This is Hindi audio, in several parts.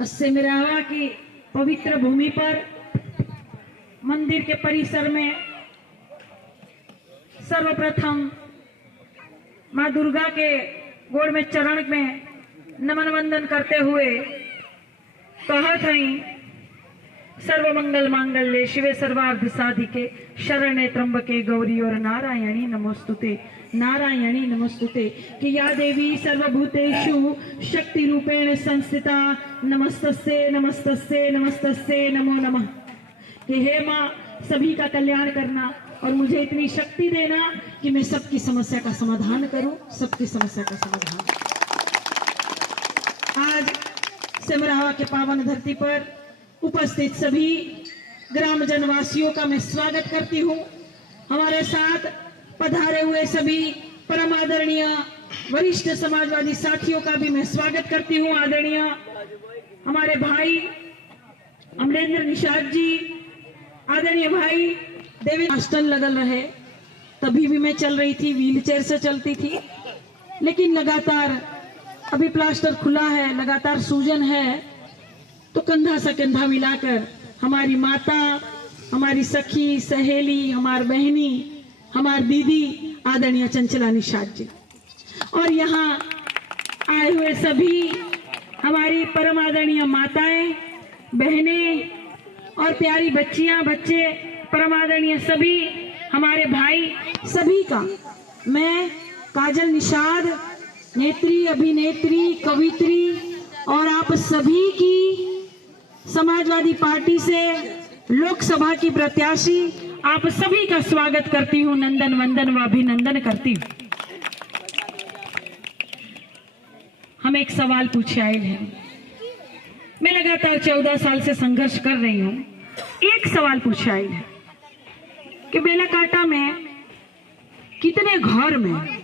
सिमरावा की पवित्र भूमि पर मंदिर के परिसर में सर्वप्रथम माँ दुर्गा के गोड़ में चरण में नमन वंदन करते हुए कहत हई सर्वमंगल मांगल्ये शिवे सर्वार्थ साधिके शरण्ये त्र्यंबके गौरी और नारायणी नमोस्तुते नारायणी नमोस्तुते कि या देवी सर्वभूतेषु शक्ति रूपेण संस्थिता नमस्तस्ये नमस्तस्ये नमस्तस्ये नमो नमः। कि हे माँ सभी का कल्याण करना और मुझे इतनी शक्ति देना कि मैं सबकी समस्या का समाधान करूं, सबकी समस्या का समाधान। आज सिमरावा के पावन धरती पर उपस्थित सभी ग्राम जनवासियों का मैं स्वागत करती हूं। हमारे साथ पधारे हुए सभी परम आदरणीय वरिष्ठ समाजवादी साथियों का भी मैं स्वागत करती हूं। आदरणीय हमारे भाई अमरेंद्र निषाद जी, आदरणीय भाई देवेंद्र हॉस्टल लगल रहे, तभी भी मैं चल रही थी, व्हीलचेयर से चलती थी, लेकिन लगातार अभी प्लास्टर खुला है, लगातार सूजन है, तो कंधा से कंधा मिलाकर हमारी माता, हमारी सखी सहेली, हमारी बहनी, हमारी दीदी आदरणीय चंचला निषाद जी और यहाँ आए हुए सभी हमारी परम आदरणीय माताएं, बहनें और प्यारी बच्चियां, बच्चे, परम आदरणीय सभी हमारे भाई, सभी का मैं काजल निषाद, नेत्री, अभिनेत्री, कवित्री और आप सभी की समाजवादी पार्टी से लोकसभा की प्रत्याशी आप सभी का स्वागत करती हूँ, नंदन वंदन व अभिनंदन करती हूँ। हम एक सवाल पूछे आए हैं, मैं लगातार 14 साल से संघर्ष कर रही हूँ। एक सवाल पूछे आए हैं कि बेलाकाटा में कितने घर में,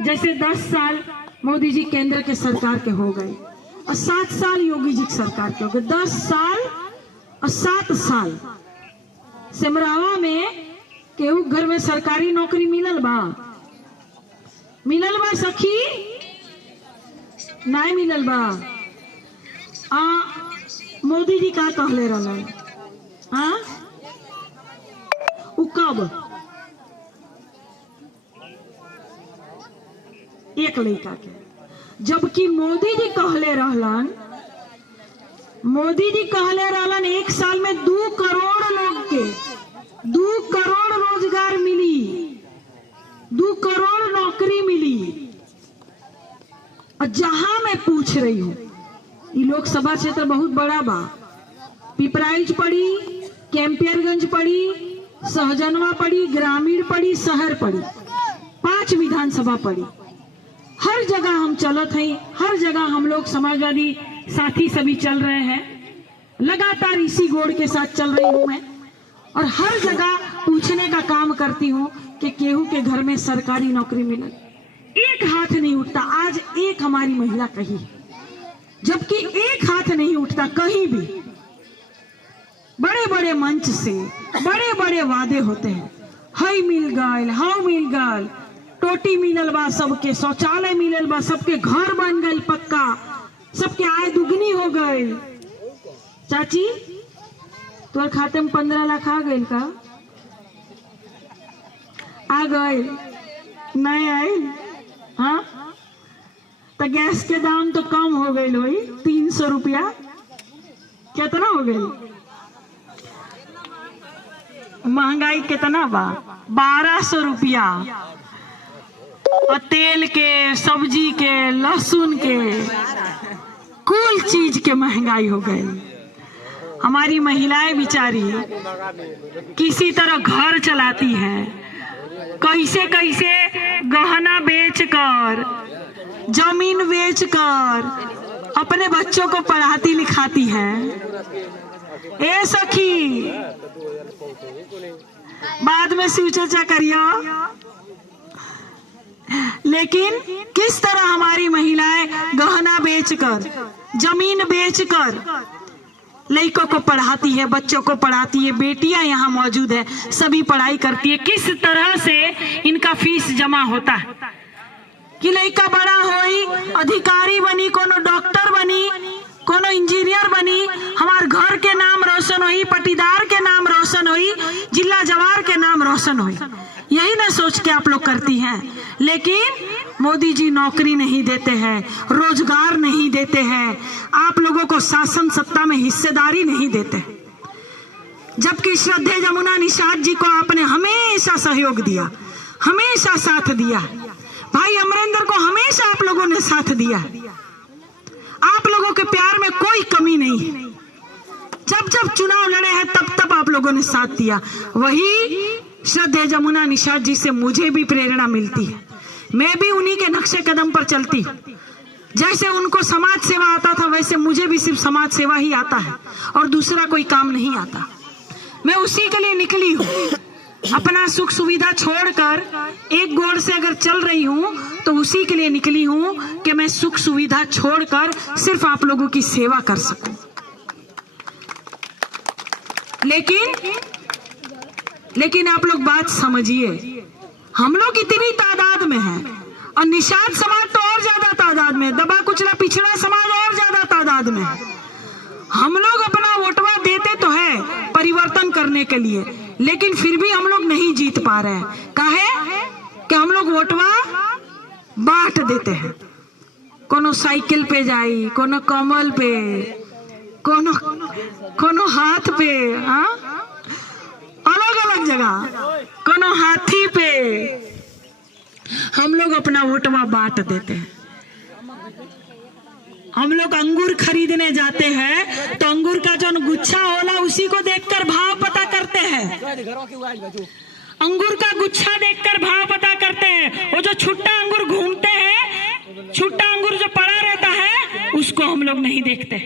जैसे 10 साल मोदी जी केंद्र के सरकार के हो गए और 7 साल योगी जी की सरकार के हो गए, 10 साल और 7 साल सिमरावा में केहू घर में सरकारी नौकरी मिलल बा? मिलल बा सखी? नहीं मिलल बा। मोदी जी का कहले रहलन? उ कब? एक लड़का के, जबकि मोदी जी कहले रहलन, एक साल में 2 करोड़ लोग के 2 करोड़ रोजगार मिली, 2 करोड़ नौकरी मिली। और जहां मैं पूछ रही हूँ, ये लोकसभा क्षेत्र बहुत बड़ा बा, पिपराइच पड़ी, कैंपियरगंज पड़ी, सहजनवा पड़ी, ग्रामीण पड़ी, शहर पड़ी, 5 विधानसभा पड़ी। हर जगह हम चलत हैं, हर जगह हम लोग समाजवादी साथी सभी चल रहे हैं, लगातार इसी गोड़ के साथ चल रही हूं मैं और हर जगह पूछने का काम करती हूं कि केहू के घर में सरकारी नौकरी मिले। एक हाथ नहीं उठता आज एक हमारी महिला कही, जबकि एक हाथ नहीं उठता कहीं भी। बड़े बड़े मंच से बड़े बड़े वादे होते हैं, हई मिल गल, हाउ मिल गल, टोटी मिलल बा, सबके शौचालय मिलल बा, सबके घर बन गए पक्का, सबके आय दुगनी हो गए। चाची तोर खाते में 15 लाख आ गए का? आ गए? नहीं आए? हाँ, तो गैस के दाम तो कम हो गए, लोई 300 रुपया, कितना हो गई? महंगाई कितना बा? 1200 रुपया। और तेल के, सब्जी के, लहसुन के, कुल चीज के महंगाई हो गई। हमारी महिलाएं बेचारी किसी तरह घर चलाती हैं, कैसे कैसे गहना बेचकर, जमीन बेचकर अपने बच्चों को पढ़ाती लिखाती हैं। ए सखी, बाद में शिव चर्चा करियो। लेकिन किस तरह हमारी महिलाएं गहना बेचकर, जमीन बेचकर लड़कों को पढ़ाती है, बच्चों को पढ़ाती है, बेटियां यहाँ मौजूद है, सभी पढ़ाई करती है। किस तरह से इनका फीस जमा होता है कि लड़का बड़ा होई, अधिकारी बनी, कोनो डॉक्टर बनी, कोनो इंजीनियर बनी। घर के नाम रोशन हुई, पटीदार के नाम रोशन हुई, जिला जवार के नाम रोशन हुई। यही ना सोच के आप लोग करती हैं। लेकिन मोदी जी नौकरी नहीं देते हैं, रोजगार नहीं देते हैं, आप लोगों को शासन सत्ता में हिस्सेदारी नहीं देते। जबकि श्रद्धेय जमुना निषाद जी को आपने हमेशा सहयोग दिया, हमेशा साथ दिया। भाई अमरेंद्र को हमेशा आप लोगों ने साथ दिया। आप लोगों के प्यार में कोई कमी नहीं है। जब जब चुनाव लड़े हैं तब तब आप लोगों ने साथ दिया। वही श्रद्धेय जमुना निषाद जी से मुझे भी प्रेरणा मिलती है। मैं भी उन्हीं के नक्शे कदम पर चलती। जैसे उनको समाज सेवा आता था वैसे मुझे भी सिर्फ समाज सेवा ही आता है और दूसरा कोई काम नहीं आता। मैं उसी के लिए निकली हूँ। अपना सुख सुविधा छोड़कर एक गोड़ से अगर चल रही हूँ तो उसी के लिए निकली हूँ कि मैं सुख सुविधा छोड़कर सिर्फ आप लोगों की सेवा कर सकूं। लेकिन आप लोग बात समझिए, हम लोग इतनी तादाद में हैं और निषाद समाज तो और ज्यादा तादाद में, दबा कुचला पिछड़ा समाज और ज्यादा तादाद में है। हम लोग अपना वोटवा देते तो है परिवर्तन करने के लिए, लेकिन फिर भी हम लोग नहीं जीत पा रहे हैं। काहे कि हम लोग वोटवा बांट देते हैं। कोनो साइकिल पे जाई, कोनो कमल पे, कोनो हाथ पे, हाँ अलग अलग जगह, कोनो हाथी पे हम लोग अपना वोटवा बांट देते हैं। हम लोग अंगूर खरीदने जाते हैं तो अंगूर का जो गुच्छा होला उसी को देखकर भाव पता करते हैं। अंगूर का गुच्छा देखकर भाव पता करते हैं। वो जो छुट्टा अंगूर घूमते हैं, छुट्टा अंगूर जो पड़ा रहता है उसको हम लोग नहीं देखते।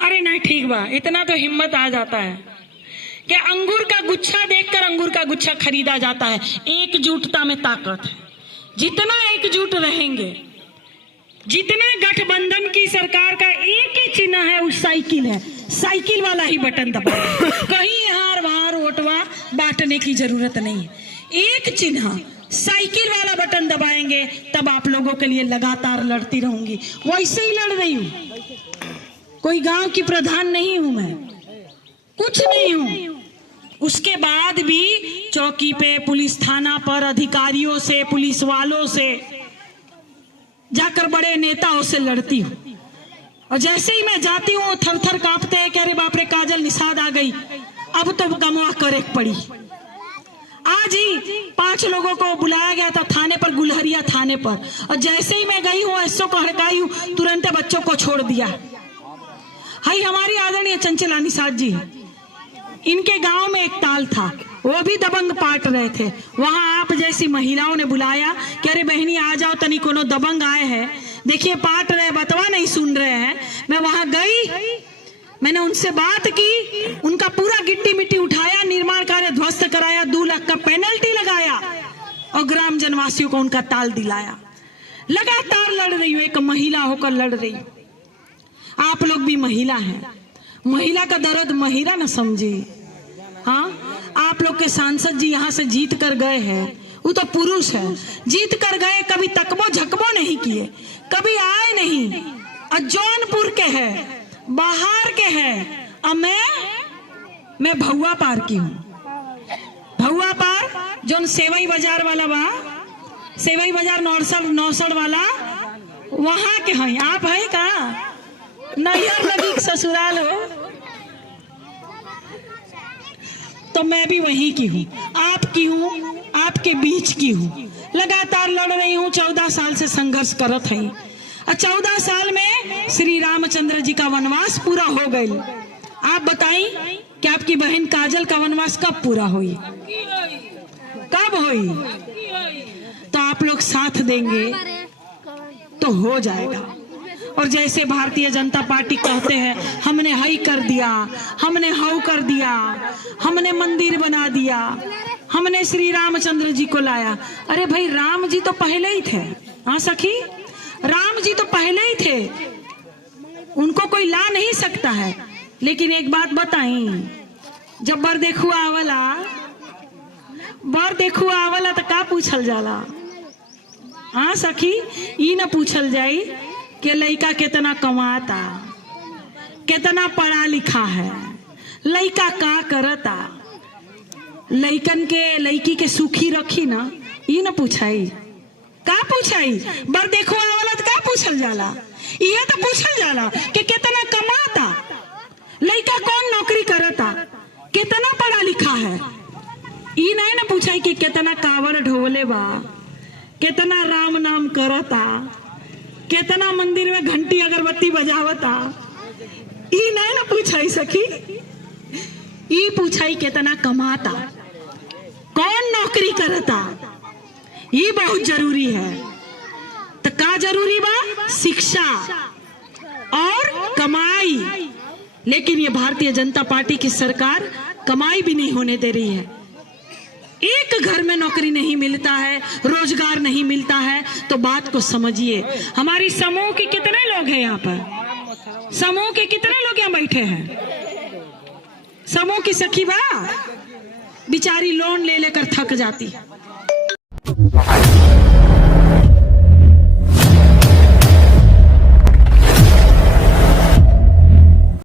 अरे नहीं ठीक बा, इतना तो हिम्मत आ जाता है कि अंगूर का गुच्छा देखकर अंगूर का गुच्छा खरीदा जाता है। एकजुटता में ताकत है। जितना एकजुट रहेंगे, जितना गठबंधन की सरकार का एक ही चिन्ह है उस साइकिल है, साइकिल वाला ही बटन दबाए। कहीं हार बाहर वोटवा बांटने की जरूरत नहीं है। एक चिन्ह साइकिल वाला बटन दबाएंगे तब आप लोगों के लिए लगातार लड़ती रहूंगी। वैसे ही लड़ रही हूँ। कोई गांव की प्रधान नहीं हूं मैं, कुछ नहीं हूं। उसके बाद भी चौकी पे, पुलिस थाना पर अधिकारियों से, पुलिस वालों से जाकर बड़े नेताओं से लड़ती हूँ। और जैसे ही मैं जाती हूँ थर थर कांपते हैं कि अरे बाप रे काजल निषाद आ गई, अब तो गमवा कर एक पड़ी। आज ही 5 लोगों को बुलाया गया था थाने पर, गुलहरिया थाने पर, और जैसे ही मैं गई हूँ एसओ को हड़काई हूँ, तुरंत बच्चों को छोड़ दिया। हाई हमारी आदरणीय चंचला निषाद जी, इनके गांव में एक ताल था, वो भी दबंग पाट रहे थे। वहां आप जैसी महिलाओं ने बुलाया कि अरे बहनी आ जाओ, तनी कोनो दबंग आए हैं, देखिए पाट रहे, बतवा नहीं सुन रहे हैं। मैं वहां गई, मैंने उनसे बात की, उनका पूरा गिट्टी मिट्टी उठाया, निर्माण कार्य ध्वस्त कराया, 2 लाख का पेनल्टी लगाया और ग्राम जनवासियों को उनका ताल दिलाया। लगातार लड़ रही हूँ, एक महिला होकर लड़ रही हूँ। आप लोग भी महिला हैं, महिला का दर्द महिला न समझे। हाँ, आप लोग के सांसद जी यहाँ से जीत कर गए हैं, वो तो पुरुष है, जीत कर गए, कभी तकबो झकबो नहीं किए, कभी आए नहीं। और जौनपुर के हैं, बाहर के हैं, और मैं भौआ पार की हूँ। भौआ पार जो सेवई बाजार वाला बा, सेवई बाजार नौसड़ वाला, वहां के हैं। आप है का नैहर लगी ससुराल हो, तो मैं भी वहीं की हूँ, आपकी हूँ, आपके बीच की हूँ। लगातार लड़ रही हूँ, 14 साल से संघर्ष करत है। और 14 साल में श्री रामचंद्र जी का वनवास पूरा हो गई। आप बताई कि आपकी बहन काजल का वनवास कब पूरा हुई, कब हुई? तो आप लोग साथ देंगे तो हो जाएगा। और जैसे भारतीय जनता पार्टी कहते हैं हमने हई कर दिया, हमने हऊ कर दिया, हमने मंदिर बना दिया, हमने श्री रामचंद्र जी को लाया। अरे भाई राम जी तो पहले ही थे। हाँ सखी, राम जी तो पहले ही थे, उनको कोई ला नहीं सकता है। लेकिन एक बात बताई, जब बर देखुआ आवला तो का पूछल जाला? हाँ सखी, ई न पूछल जाई कि लड़का कितना कमाता, कितना पढ़ा लिखा है, लइका का करता, लइकन के लइकी के सुखी रखी ना, ये ना पूछाई का पूछाई बर देखो वाला का पूछल जाला, ये तो पूछल जाला कि कितना कमाता, लइका कौन नौकरी करता, कितना पढ़ा लिखा है। ये नहीं ना पूछाई कि कितना कावड़ ढोले बा, कितना राम नाम करता, कितना मंदिर में घंटी अगरबत्ती बजावता, ये नहीं ना पूछाई सखी। ये पूछाई कितना कमाता, कौन नौकरी करता, ये बहुत जरूरी है। तो का जरूरी बा? शिक्षा और कमाई। लेकिन ये भारतीय जनता पार्टी की सरकार कमाई भी नहीं होने दे रही है। एक घर में नौकरी नहीं मिलता है, रोजगार नहीं मिलता है, तो बात को समझिए। हमारी समूह के कितने लोग हैं यहाँ पर? समूह के कितने लोग यहाँ बैठे हैं? समूह की सखी बा बेचारी लोन ले लेकर थक जाती है।